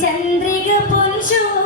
ചന്ദ്രിക പൊൻശോഭ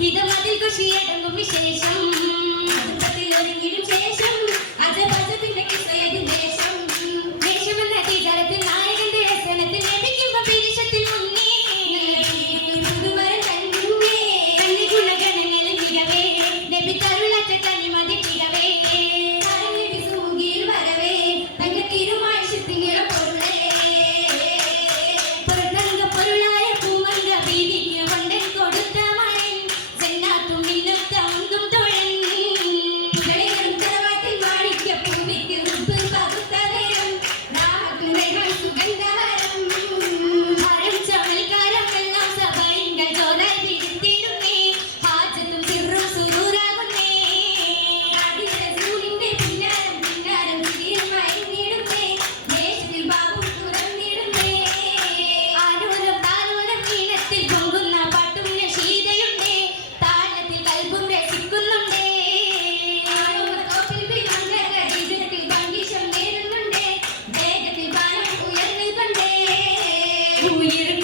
കോശം മതിൽ കൃഷിയടങ്ങും വിശേഷം. ശേഷം two years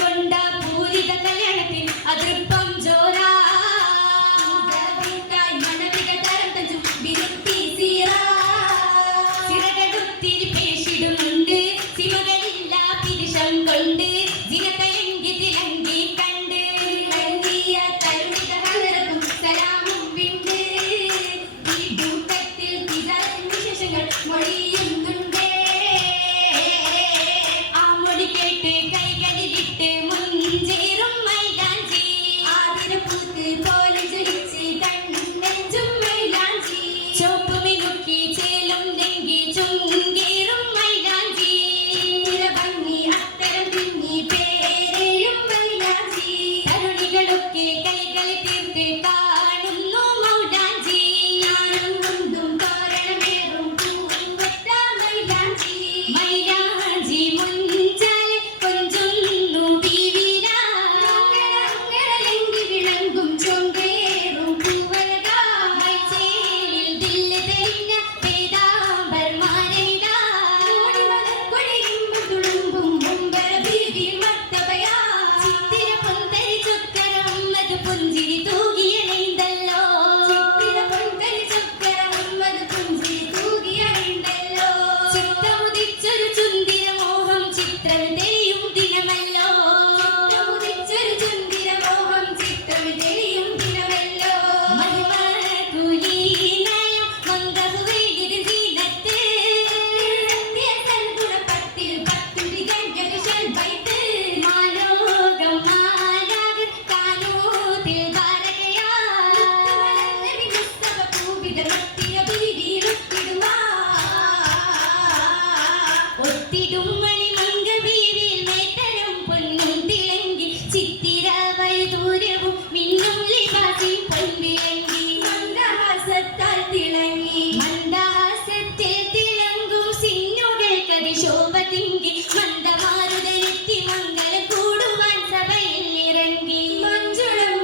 മന്ദഹാസത്തിൽ തിളങ്ങും സിന്നുകൾ കവി ശോഭതിങ്കി മന്ദമാരുതനെത്തി മംഗല കൂടുവാൻ സഭയിൽ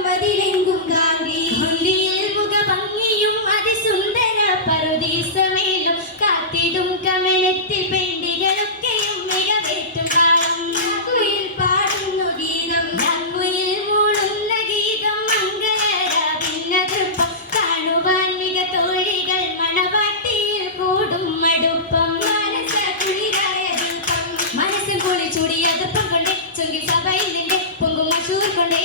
മതിലെങ്കും ഗാന്ധി മുന്തിയിൽ മുഖ അതിസുന്ദര പറുദീസമേലും കാത്തിടും കമലത്തിൽ പെണ്ണു சூடிய துப்பங்கொண்டே சொங்கில் சபையில் நின்றே பொங்கும் மசூர் கொண்டே